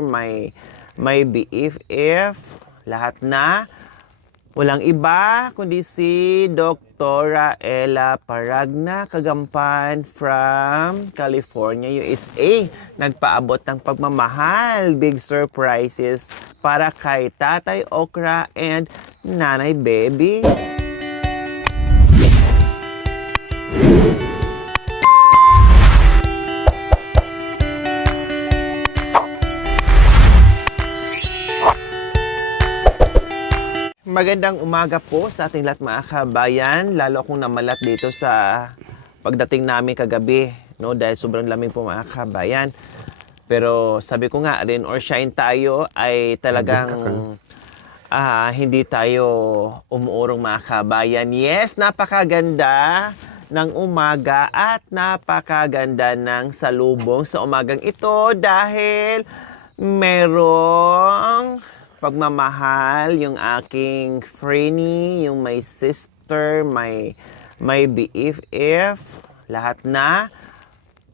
may BFF, lahat na. Walang iba kundi si Dr. Ella Paragna Kagampan from California, USA. Nagpaabot ng pagmamahal, big surprises para kay Tatay Okra and Nanay Baby. Magandang umaga po sa ating lahat mga kabayan, lalo akong namalat dito sa pagdating namin kagabi, no? Dahil sobrang lamig po mga kabayan. Pero sabi ko nga, rain or shine tayo ay talagang hindi tayo umuurong mga kabayan. Yes, napakaganda ng umaga at napakaganda ng salubong sa umagang ito dahil merong pagmamahal yung aking Frenny, yung my sister, my BFF, lahat na.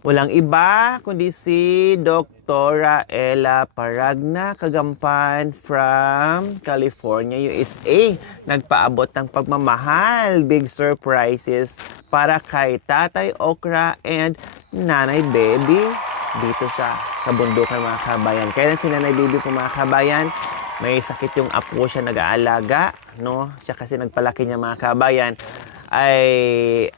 Walang iba kundi si Dr. Ella Paragna Kagampan from California, USA. Nagpaabot ng pagmamahal, big surprises para kay Tatay Okra and Nanay Baby dito sa kabundukan mga kabayan. Kaya si Nanay Baby po mga kabayan, may sakit yung apo siya nag-aalaga, no? Siya kasi nagpalaki niya mga kabayan ay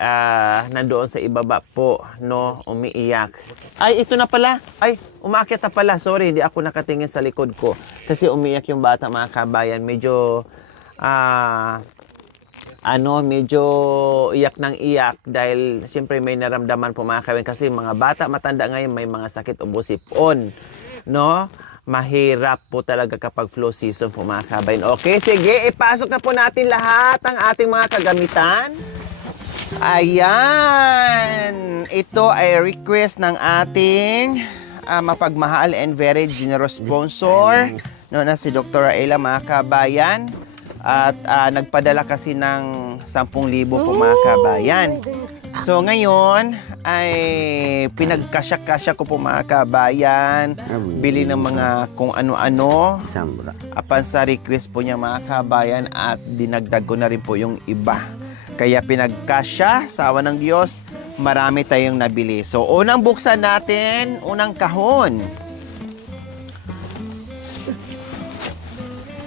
nandoon sa ibaba po, no? Umiiyak. Ay, ito na pala. Ay, umakyat na pala. Sorry, hindi ako nakatingin sa likod ko. Kasi umiiyak yung bata mga kabayan. Medyo, medyo iyak ng iyak dahil siyempre may naramdaman po mga kabayan. Kasi mga bata matanda ngayon may mga sakit o busipon, no? Mahirap po talaga kapag flow season po mga kabayan. Okay, sige, ipasok na po natin lahat ang ating mga kagamitan. Ayan, ito ay request ng ating mapagmahal and very generous sponsor, no, na si Dr. Ella mga kabayan. At nagpadala kasi ng 10,000 po mga kabayan. So ngayon ay pinagkasya-kasya ko po mga kabayan, bili ng mga kung ano-ano apan sa request po niya mga kabayan at dinagdag ko na rin po yung iba. Kaya pinagkasya, sa awa ng Diyos, marami tayong nabili. So unang buksan natin, unang kahon.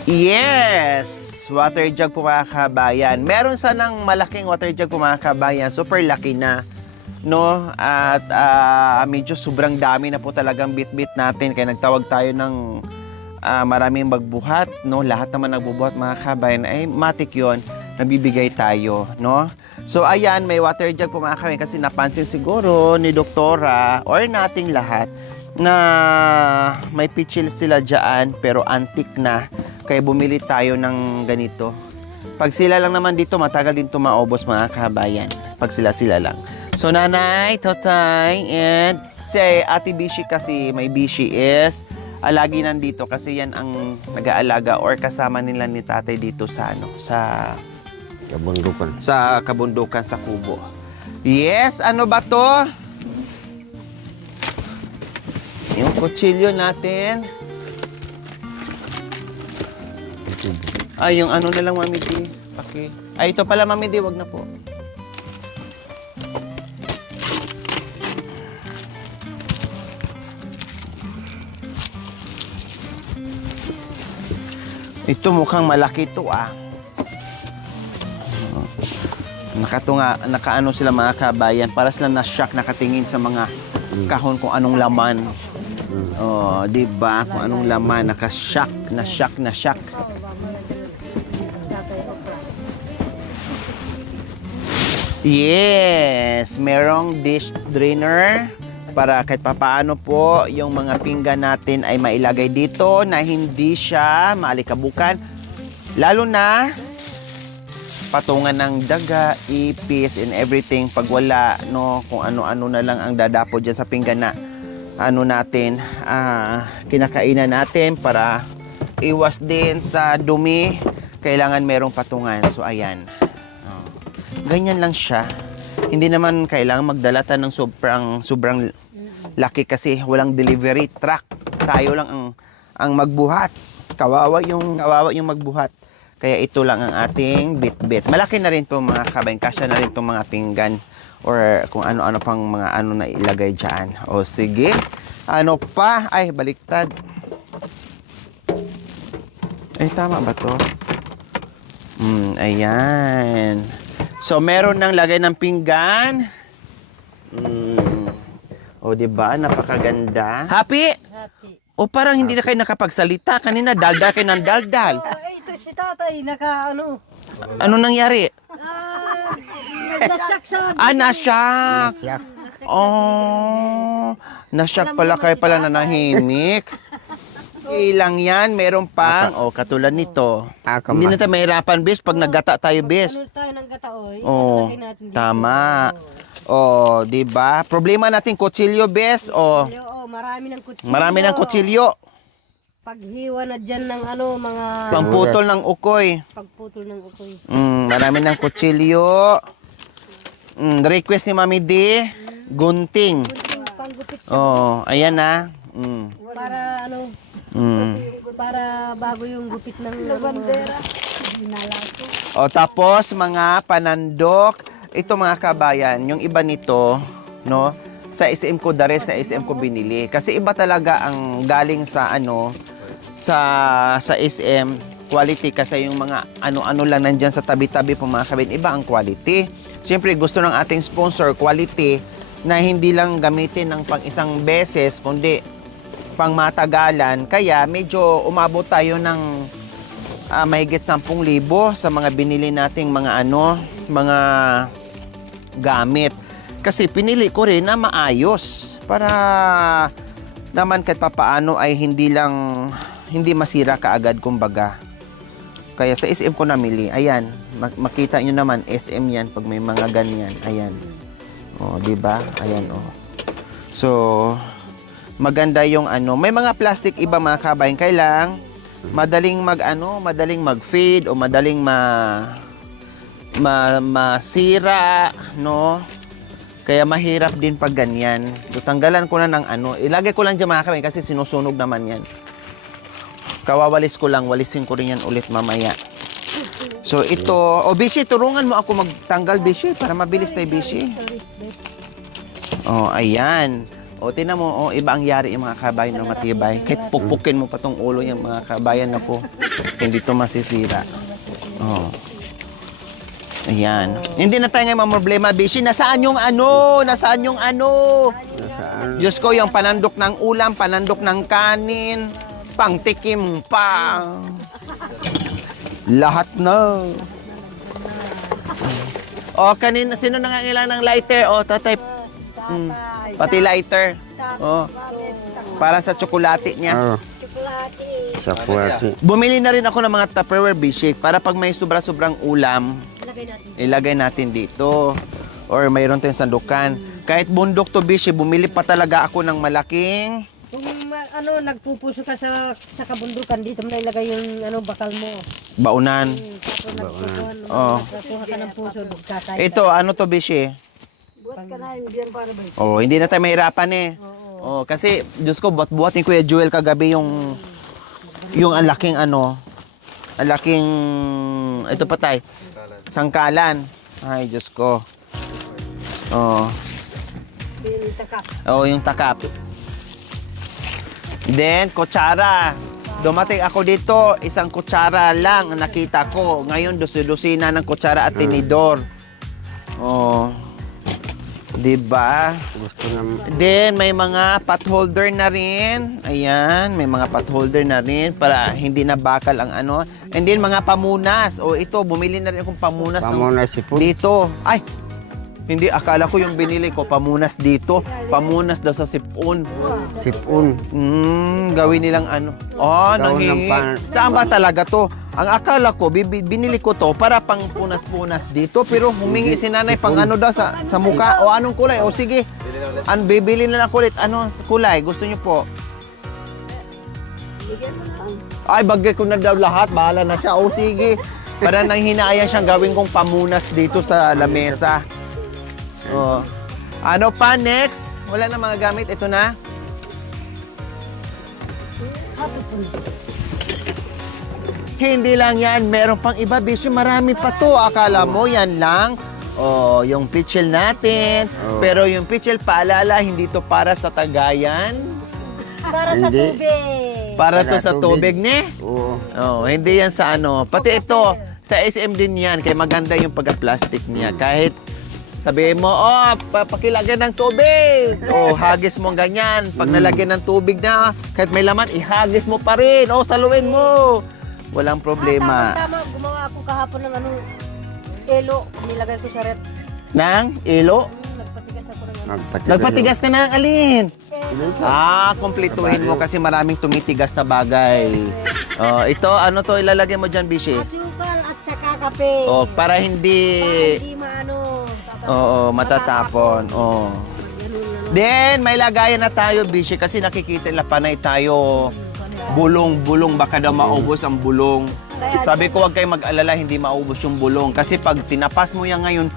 Yes! Water jug po mga kabayan. Meron sanang malaking water jug po mga kabayan. Super laki na, no? At medyo sobrang dami na po talagang bit-bit natin. Kaya nagtawag tayo ng maraming magbuhat, no? Lahat naman nagbubuhat mga kabayan. Ay, matik yun. Nabibigay tayo, no? So, ayan, may water jug po mga kabayan. Kasi napansin siguro ni Doktora or nating lahat na may pitchil sila dyan pero antique na. Kaya bumili tayo ng ganito. Pag sila lang naman dito, matagal din ito maubos mga kabayan. Pag sila lang. So, Nanay, Totay, and si Ate Bishi kasi, may Bishi is lagi nandito kasi yan ang nag-aalaga or kasama nila ni Tatay dito sa kabundukan. Sa kabundukan, sa kubo. Yes, ano ba to? Yung kutsilyo natin. Ay, yung ano na lang, Mami D. Okay. Ay, ito pala, Mami D. Wag na po. Ito mukhang malaki ito, Nakaano sila mga kabayan. Para sila na-shock, nakatingin sa mga kahon kung anong laman. Oh, diba? Kung anong laman. Naka-shock, na-shock. Yes, merong dish drainer para kahit papaano po yung mga pinggan natin ay mailagay dito na hindi siya maalikabukan. Lalo na patungan ng daga, ipis, and everything. Pag wala, no, kung ano-ano na lang ang dadapo dyan sa pinggan na kinakainan natin para iwas din sa dumi. Kailangan merong patungan. So, ayan. Ganyan lang siya. Hindi naman kailangan magdala tayo ng sobrang laki kasi walang delivery truck. tayo lang ang magbuhat. Kawawa yung magbuhat. Kaya ito lang ang ating bit-bit. Malaki na rin to mga kabayan. Kasya na rin to mga pinggan or kung ano-ano pang mga ano na ilagay dyan. O sige. Ano pa? Ay, baliktad. Ay, tama ba to? Ayan. So, meron ng lagay ng pinggan. O, diba? Napakaganda. Happy? Happy. O, parang hindi na kayo nakapagsalita. Kanina, daldal kayo ng daldal. Ito si tatay, Ano nangyari? nasyak sa... Nasyak. Oh, nasyak pala kayo pala na nahimik. Ilang yan, meron pang, katulad nito. Hindi na tayo mahirapan, bes, pag naggata tayo, bes. Ano tayo ng gataoy? Oh, ilalagay natin dito. tama. Oh, di ba? Problema natin kutsilyo, bes. Oh, Marami ng kutsilyo. marami ng kutsilyo. Paghiwa na dyan ng mga... Pangputol ng ukoy. Pagputol ng ukoy. Marami ng kutsilyo. Request ni Mami D, gunting. Kunting panggupit siya. Oh, ayan na. Para para bago yung gupit ng bandera. O tapos mga panandok, ito mga kabayan, yung iba nito, no, sa SM ko dare sa SM ko binili. Kasi iba talaga ang galing sa sa SM quality kasi yung mga ano-ano lang nandiyan sa tabi-tabi po mga kabayan, iba ang quality. Siyempre gusto ng ating sponsor quality na hindi lang gamitin ng pang isang beses kundi pang matagalan, kaya medyo umabot tayo ng mahigit 10,000 sa mga binili nating mga mga gamit. Kasi pinili ko rin na maayos para naman kahit papaano ay hindi masira kaagad kumbaga. Kaya sa SM ko namili. Ayan, makita nyo naman SM yan pag may mga ganyan. Ayan. Oh, di ba? Ayan oh. So maganda yung may mga plastic iba mga kabayan, kailang madaling madaling mag-fade o madaling masira, no? Kaya mahirap din pag ganyan. So, tanggalan ko na ng ilagay ko lang dyan mga kabayan kasi sinusunog naman yan. Kawawalis ko lang, walisin ko rin yan ulit mamaya. So ito, Bishi, turungan mo ako magtanggal, Bishi, para mabilis tayo, Bishi. Oh, ayan. O, tinan mo, iba ang yari yung mga kabayan ng matibay. Kahit pukpukin mo pa tong ulo yung mga kabayan ako, hindi to masisira. Oh. Ayan. Hindi na tayo ngayon problema, Bishi. Nasaan yung Nasaan yung Diyos ko, yung panandok ng ulam, panandok ng kanin, pangtikim pa. Lahat na. O, kanina, sino nangangailangan ng lighter? O, tatay. Pati lighter. Oh. Para sa tsokolate niya. Chocolate. Bumili na rin ako ng mga Tupperware B-shake para pag may sobra-sobrang ulam, ilagay natin dito. Or mayroon tayong sandukan. Kahit bundok to B-shake, bumili pa talaga ako ng malaking. Kung nagpupuso ka sa kabundukan, dito mo na ilagay yung bakal mo. Baunan. Tapos nagkukuha ka ng puso. Ito, ano to B-shake? Buat ka na, hindi para ba? Oh, hindi na tayo mahirapan eh. Oh, kasi Diyos ko, buhat-buhat ni Kuya Joel kagabi yung ang laking ito pa tay. Sangkalan. Ay, Diyos ko. Oh. Yung takap. Oh, yung takap. Then, kutsara. Dumating ako dito, isang kutsara lang ang nakita ko. Ngayon, dusi-dusina ng kutsara at tinidor. Oh. Diba? Gusto na Then, may mga pot holder na rin. Ayan, may mga pot holder na rin para hindi na bakal ang And then, mga pamunas. O ito, bumili na rin akong pamunas. pamunas sipon. Dito. Ay, hindi, akala ko yung binili ko, pamunas dito. Pamunas daw sa sipon. Sipon. Gawin nilang Oh, Daon ng nanghingi. Saan ba talaga to? Ang akala ko, binili ko to para pang punas-punas dito. Pero humingi si nanay pang daw sa mukha. O anong kulay? O sige, bibili na lang kulit. Ano kulay? Gusto niyo po? Ay, bagay ko na daw lahat. Bahala na siya. O sige. Para nang hinaya siyang gawin kong pamunas dito sa lamesa. O. Ano pa? Next? Wala na mga gamit. Ito na. Hindi lang yan, meron pang iba, Bisyo. Marami pa to. Akala mo yan lang. Oh, yung pitchel natin. Oh. Pero yung pitchel, paalala, hindi to para sa tagayan. Para sa Hindi. tubig. Para to Para sa tubig, tubig. ne? Oo. Oh, hindi yan sa ano. Pati ito, sa SM din yan. Kaya maganda yung pagka-plastic niya. Kahit sabihin mo, oh, pakilagyan ng tubig. Oh, hagis mo ganyan. Pag nalagyan ng tubig na, kahit may laman, ihagis mo pa rin. Oh, saluin mo. Walang problema. Tama, gumawa ako kahapon ng elo. Nilagay ko sa rep. Nang ilo? Nagpatigas ako ng Nagpatigas ka na, alin? elo. Kumpletuhin mo kasi maraming tumitigas na bagay. Oh, ito, ano to ilalagay mo dyan, Bishi? Asukal at saka kape. Oh, para hindi... Hindi maano. Oo, matatapon. Oh. Then, may lagayan na tayo, Bishi, kasi nakikita na panay tayo. Bulong, baka daw maubos ang bulong. Sabi ko, huwag kayong mag-alala, hindi maubos yung bulong. Kasi pag tinapas mo yan ngayon,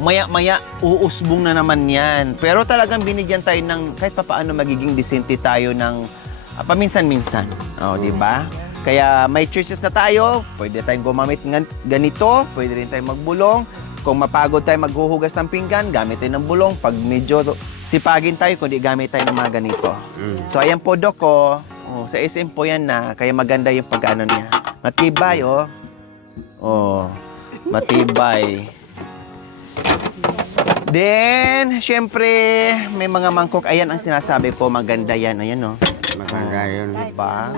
maya-maya, uusbong na naman yan. Pero talagang binigyan tayo ng, kahit papaano magiging disente tayo ng paminsan-minsan. O, di ba? Kaya may choices na tayo. Pwede tayong gumamit ng ganito. Pwede rin tayong magbulong. Kung mapagod tayo maghuhugas ng pinggan, gamit tayo ng bulong. Pag medyo sipagin tayo, kundi gamit tayo ng mga ganito. So, ayan po, Dok, ko. Oh, sa SM po yan na, kaya maganda yung pag-ano niya. Matibay, oh. Oh, matibay. Then, syempre, may mga mangkok. Ayan ang sinasabi ko, maganda yan. Ayan, oh. Maganda yun. Diba?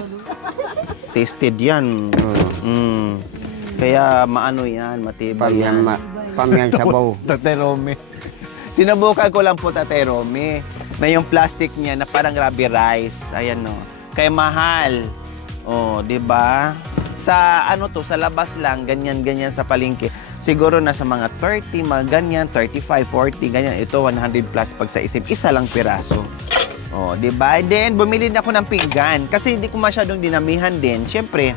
Tasted yan. Oo. Kaya maano yan, matibay yan. Pamyan sabaw. Tate Romy. Sinubukan ko lang po, Tate Romy, na yung plastic niya na parang rubber rice. Ayan, no. Kaya mahal. Oh, 'di ba? Sa ano to, sa labas lang, ganyan sa palengke. Siguro nasa mga 30, mga ganyan, 35, 40, ganyan. Ito 100 plus pag sa isip, isa lang piraso. Oh, 'di ba? Then bumili na ako ng pinggan kasi hindi ko masyadong dinamihan din. Siyempre,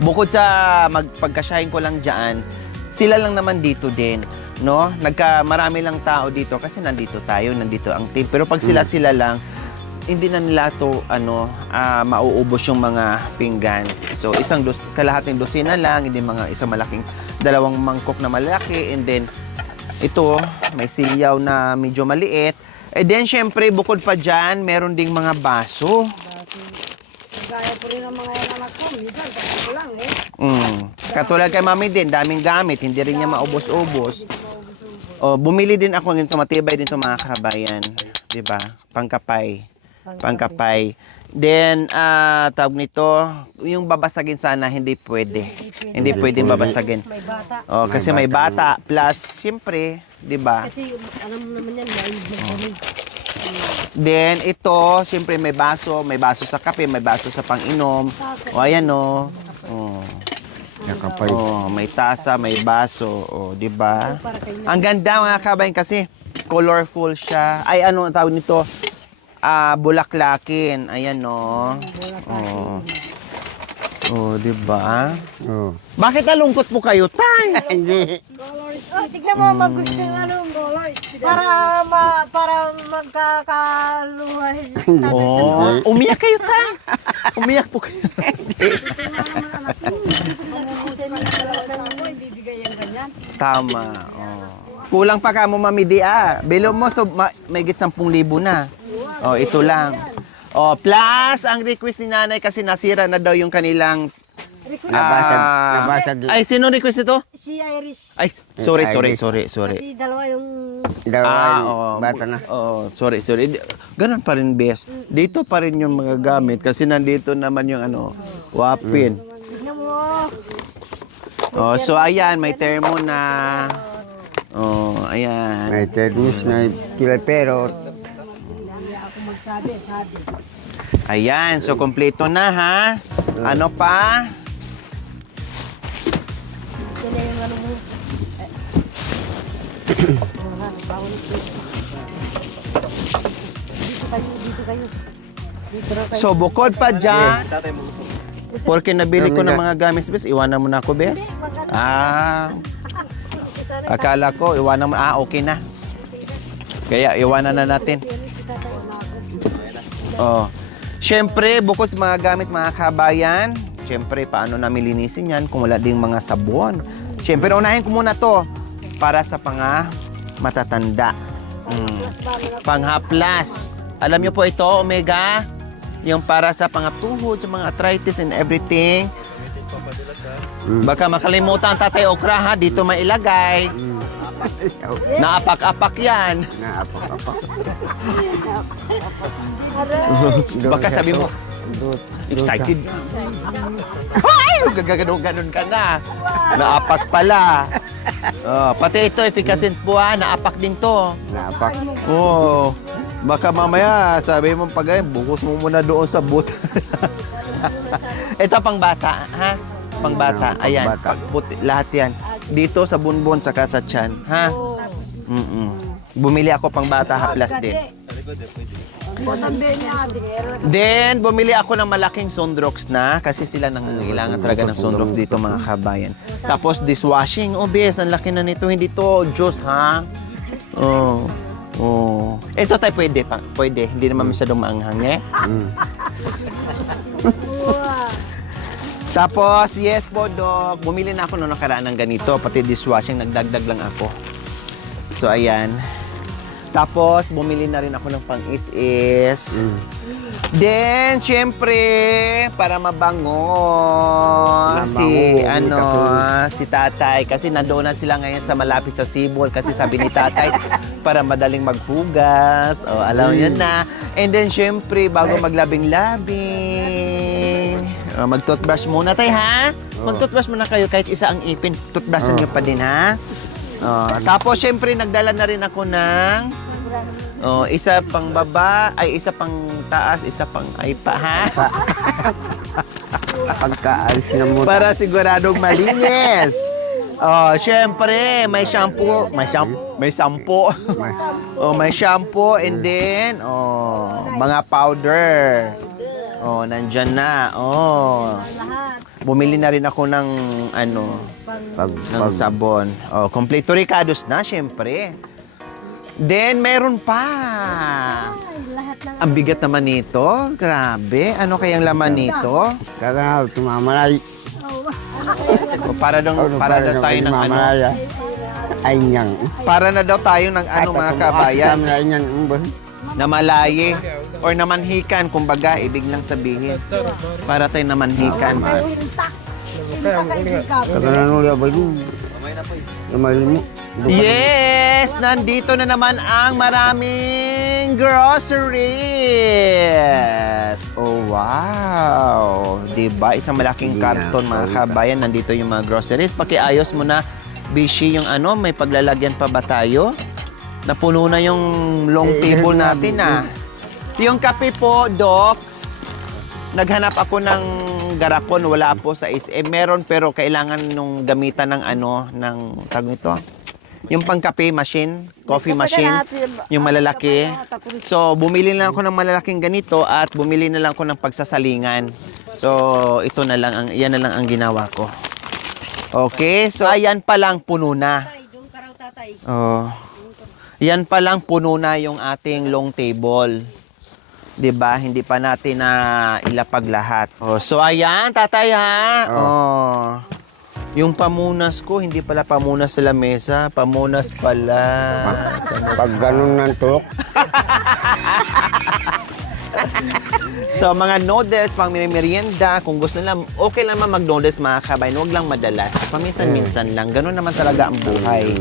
bukod sa pagkasyahin ko lang diyan, sila lang naman dito din, no? Marami lang tao dito kasi nandito tayo, nandito ang team. Pero pag sila lang, hindi na nila to mauubos yung mga pinggan. So kalahating dosina lang, hindi mga isang malaking dalawang mangkok na malaki, and then ito may silyaw na medyo maliit. And then syempre bukod pa diyan, meron ding mga baso. Gaya po rin ang mga anak ko. Minsan, tapos ko lang Katulad kay Mami din, daming gamit, hindi rin niya maubos-ubos. Oh, bumili din ako nito, matibay din to mga kabayan, 'di ba? Pangkapay. Then, tawag nito, yung babasagin sana, hindi pwede. Hindi pwedeng babasagin. May bata. Oh, kasi may bata. Plus, siyempre, di ba? Kasi alam mo naman yan, may Then, ito, siyempre may baso sa kape, may baso sa pang-inom. O, ayan, o. Oh. Nakapay. Oh, may tasa, may baso. Oh, di ba? para kayo Ang ganda, mga kabayan, kasi colorful siya. Ay, ano ang tawag nito? Bulaklakin. Ayan, no. Oh. Oh, di ba? Oo. Bakit nalungkot po kayo, Tay? Hindi. Oh, tignan mo, magusto yung colors. Para magkakaluhay. Oh, umiyak kayo, Tay. Umiyak po kayo. Tama. Oh. Kulang pa ka mo, Mami Di, Bilo mo, so, may git 10,000 na. Oh, ito lang. Oh, plus, ang request ni nanay kasi nasira na daw yung kanilang... Nabasag. Ay, sino request ito? Si Irish. Ay, sorry. Kasi dalawa yung... Oo. Bata na. Oh, sorry. Ganun pa rin, Bes. Dito pa rin yung mga gamit kasi nandito naman yung wapin. Tignan mo. Oh, so ayan, may termo na. Oh, ayan. May termos na kilapero. Ako magsabi. Ayan, so kompleto na, ha? Ano pa? Ito na yung ano mo. Dito kayo. So, bukod pa dyan, porque nabili ko ng mga gamit, Bes, iwanan mo na ako, Bes? Akala ko, iwanan mo, okay na. Kaya, iwanan na natin. Oh. Siyempre, bukod sa mga gamit mga kabayan, siyempre, paano namin linisin yan kung wala ding mga sabon? Siyempre, unahin ko muna to para sa matatanda. Panghaplas. Alam niyo po ito, Omega? Yung para sa pangatuhod, sa mga arthritis and everything. Baka makalimutan Tatay Okra ha, dito mailagay. Naapak-apak yan. Naapak-apak. Baka sabi mo, excited. Ay! Gaganon ka na. Naapak pala. Oh, pati ito, efficacent po ha, naapak din to. Naapak. Oh, baka mamaya sabi mo pag bukos mo muna doon sa boot. Ito pang bata, ha? Pang bata. Ayan, Pangbata. lahat yan. Dito sa bunbon saka sa tiyan, ha? Bumili ako pang bata haplas din. Then, bumili ako ng malaking Sundrox na kasi sila nangangailangan talaga ng Sundrox dito mga kabayan. Tapos dishwashing, bes, ang laki na nito. Hindi to juice, ha? Oh. Oh. Ito tayo pwede pa. Pwede. Hindi naman masyadong maanghang, eh. Tapos, yes po, Dok. Bumili na ako noong nakaraan ng ganito. Pati dishwashing, nagdagdag lang ako. So, ayan. Tapos, bumili na rin ako ng pang-is-is. Then, syempre, para mabango, si tatay. Kasi nandoon na sila ngayon sa malapit sa Sibol. Kasi sabi ni tatay, para madaling maghugas. O, alam yun na. And then, syempre, bago maglabing-labing, mag-toothbrush muna tayo, ha? Mag-toothbrush muna kayo kahit isa ang ipin. Toothbrushan nyo pa din, ha? Tapos, syempre, nagdala na rin ako ng isa pang baba, ay isa pang taas, isa pang ipa, ha? Pagkaalis na mo. Para siguradong malinis. Syempre, may shampoo. May shampoo. May shampoo and then, mga powder. Nandyan na. Bumili na rin ako ng, ng sabon. Kompleto Ricados na, syempre. Then, meron pa. Ang bigat naman nito. Grabe. Ano kayang laman nito? Kaya tumamalay. Para daw tayo ng ano. Ay niyang. Para na daw tayo ng ano mga kabayan. Ay niyang. Na malaye. Or namanhikan. Kumbaga, ibig lang sabihin. Para tayo namanhikan. Kaya nula ba yun? Kamay mo. Yes! Nandito na naman ang maraming groceries! Oh, wow! Diba? Isang malaking karton, mga kabayan. Nandito yung mga groceries. Pakiayos mo na, Bishi, yung may paglalagyan pa ba tayo? Napuno na yung long table natin, Yung kape po, Doc, naghanap ako ng garapon. Wala po sa SM. Meron, pero kailangan nung gamitan ng ng tawag nito. Yung pangkape machine, coffee machine, yung malalaki. So, bumili na lang ako ng malalaking ganito at bumili na lang ako ng pagsasalingan. So, yan na lang ang ginawa ko. Okay, so ayan pa lang puno na. Yan pa lang puno na yung ating long table. 'Di ba? Hindi pa natin na ilapag lahat. So ayan, tatay ha. Yung pamunas ko, hindi pala pamunas sa lamesa, pamunas pala. Pag ganun ng tulok. So, mga noodles, pang merienda, kung gusto nila, okay lang mag-noodles mga kabayan, huwag lang madalas. Paminsan-minsan lang. Ganun naman talaga ang buhay.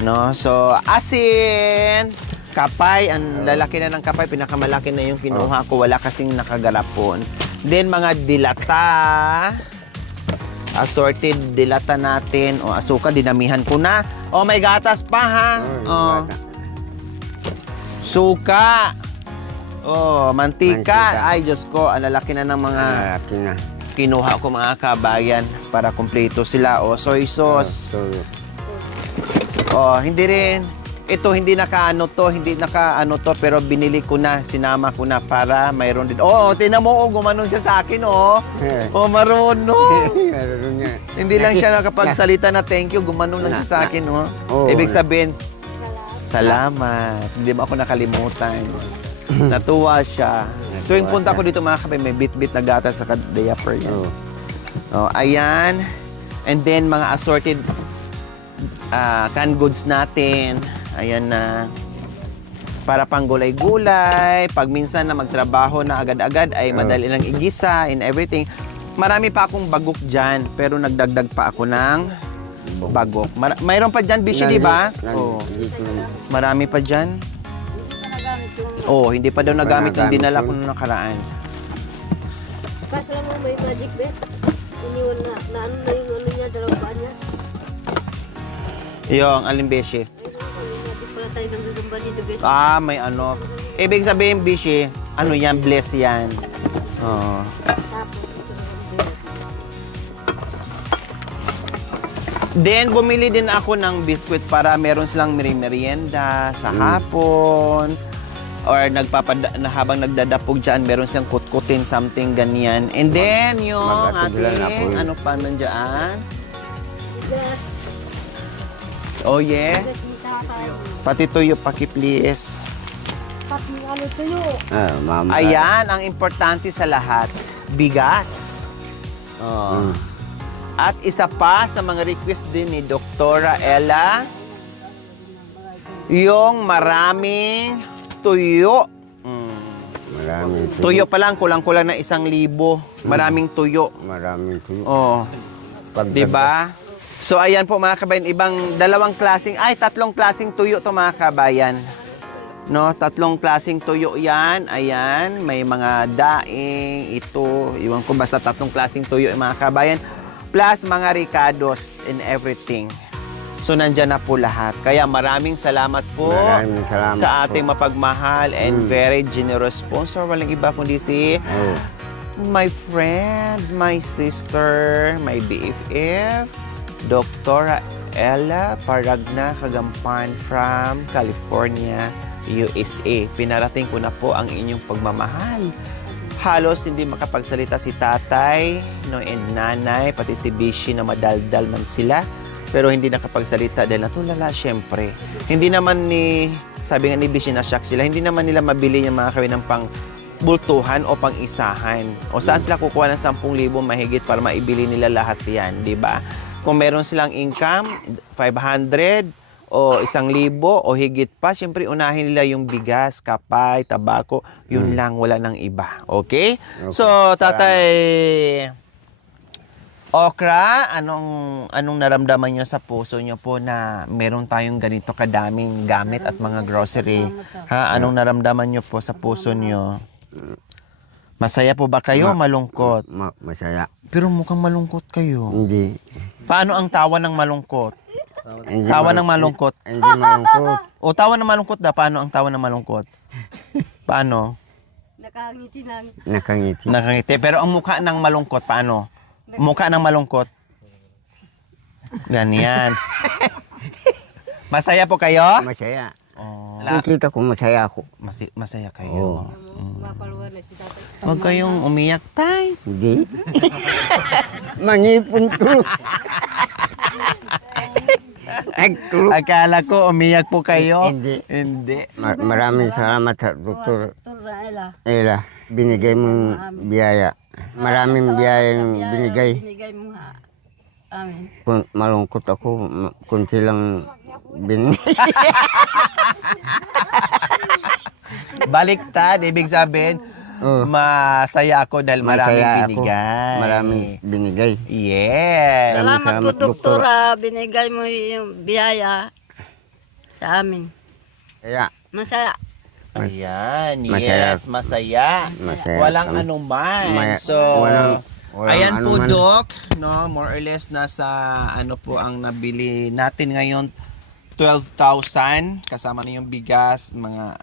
No? So, asin, kapay, ang lalaki na ng kapay, pinakamalaki na yung kinuha ko, wala kasing nakagarapon. Then, mga dilata, assorted dilata natin, asukal, dinamihan ko na. May gatas pa, ha? Suka. Mantika. Ay, Diyos ko, ang lalaki na ng mga kinuha ko mga kabayan para kumpleto sila. Soy sauce. Hindi rin. Ito, hindi nakaano to, pero binili ko na, sinama ko na para mayroon din. Tinan mo, gumanon siya sa akin, marunong. Hindi lang siya nakapagsalita na thank you, gumanon lang siya sa akin, Ibig sabihin, salamat. Hindi ba ako nakalimutan? Natuwa siya. Tuwing punta ko dito mga kabayan, may bit-bit na gatas sa diaper yan. Oo. Oh, ayan. And then, mga assorted canned goods natin. Ayan na. Para pang gulay-gulay. Pag minsan na magtrabaho na agad-agad, ay madali lang igisa and everything. Marami pa akong bagok dyan, pero nagdagdag pa ako ng bagok. Mayroon pa dyan, Bishi, di ba? Oh. Dito. Marami pa dyan. Oh, hindi pa daw nagamit yung dinala ko nung nakaraan. Kaso lang mo may magic bet. Iniwan na ano na yung ano niya, dalawang paa niya. Yung alimbeshi. Natin pala tayo ng gagamba dito, bet. Ah, may ano. Ibig sabihin, Bishi, ano yan, bless yan. Oh. Then, bumili din ako ng biskwit para meron silang merienda sa hapon. Or habang nagdadapog dyan, meron silang kutkutin, something ganyan. And then, yung Mag-atubilan ako ating, yun. ano pa nandyan? Oh, yeah. Pati tuyo, paki please. Pati ano tuyo. Mama. Ayan, ang importante sa lahat, bigas. Oh. At isa pa sa mga request din ni Doktora Ella, yung maraming tuyo. Maraming Tuyo pa lang, kulang-kulang na 1,000. Maraming tuyo. Maraming tuyo. Oh, 'di ba? So ayan po mga kabayan, tatlong klaseng tuyo to mga kabayan. No, tatlong klaseng tuyo 'yan. Ayan, may mga daing, ito, iwan ko basta tatlong klaseng tuyo mga kabayan. Plus mga ricados and everything. So, nandyan na po lahat. Kaya maraming salamat po Maraming salamat sa ating po. mapagmahal and very generous sponsor. Walang iba kundi si Oh. my friend, my sister, my BFF, Doktora Ella Paragna Kagampan from California, USA. Pinarating ko na po ang inyong pagmamahal. Halos hindi makapagsalita si tatay, no, and nanay, pati si Bishi na madaldal man sila. Pero hindi nakapagsalita dahil natulala, syempre. Hindi naman sabi nga ni Bishi na shock sila, hindi naman nila mabili yung mga kawin ng pang bultuhan o pang isahan. O saan sila kukuha ng 10,000 mahigit para maibili nila lahat yan, di ba? Kung meron silang income, 500, o 1,000 o higit pa, siyempre unahin nila yung bigas, kapay, tabako, yun lang, wala nang iba. Okay? So, Tatay Okra, anong naramdaman nyo sa puso nyo po na meron tayong ganito kadaming gamit at mga grocery? Ha? Anong naramdaman nyo po sa puso nyo? Masaya po ba kayo o malungkot? Masaya. Pero mukhang malungkot kayo. Hindi. Paano ang tawa ng malungkot? Hindi Tawa ng malungkot. Hindi malungkot. O tawa ng malungkot da, paano ang tawa ng malungkot? Paano? Nakangiti lang. Nakangiti. Nakangiti. Pero ang mukha ng malungkot, paano? Mukha ng malungkot. Ganyan. Masaya po kayo? Masaya. Oh, Nakikita ko masaya ako. masaya kayo. Mapaluan na si tatay. Huwag kayong umiyak, tay. Hindi. Mangipon to. Nagtulog. Akala ko umiyak po kayo. Hindi. Hindi. Maraming salamat sa Dr. Doktora Ella. Ella. Binigay mong biyaya. Maraming biyaya yung binigay. Binigay mo nga. Amin. Kung malungkot ako, kunti lang binigay. Baliktad, ibig sabihin, Oh. masaya ako dahil maraming Masaya ako. binigay. Maraming binigay. Yes. Salamat po, salamat, doktora. Binigay mo yung biyaya sa amin. Kaya, Masaya. Ayan, Masaya. yes, masaya. Masaya Walang kami. anuman. So, walang ayan po, anuman. Doc, no, more or less nasa ano po ang nabili natin ngayon, 12,000 kasama na yung bigas, mga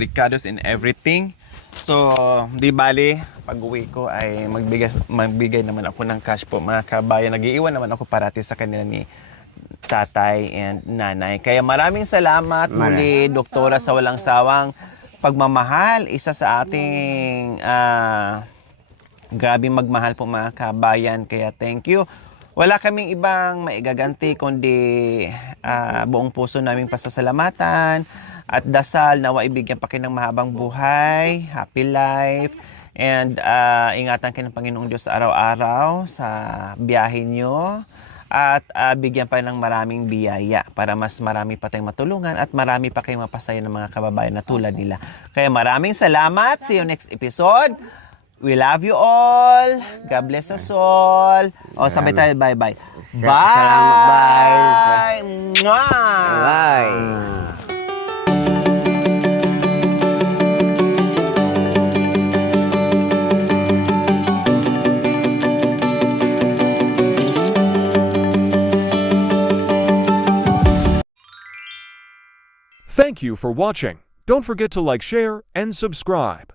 ricados and everything. So, di bali, pag-uwi ko ay magbigay naman ako ng cash po mga kabayan. Nag-iiwan naman ako parati sa kanila ni tatay and nanay. Kaya maraming salamat muli, doktora, sa walang sawang pagmamahal. Isa sa ating grabe magmahal po mga kabayan. Kaya thank you. Wala kaming ibang maigaganti kundi buong puso naming pasasalamatan at dasal na waibigyan pa kayo ng mahabang buhay, happy life, and ingatan kayo ng Panginoong Diyos sa araw-araw sa biyahe nyo at bigyan pa ng maraming biyaya para mas marami pa tayong matulungan at marami pa kayong mapasaya ng mga kababayan na tulad nila. Kaya maraming salamat. See you next episode. We love you all. God bless us all. O, sabay tayo. Bye-bye. Bye! Salamat, bye. Mwah! Bye. Thank you for watching. Don't forget to like, share, and subscribe.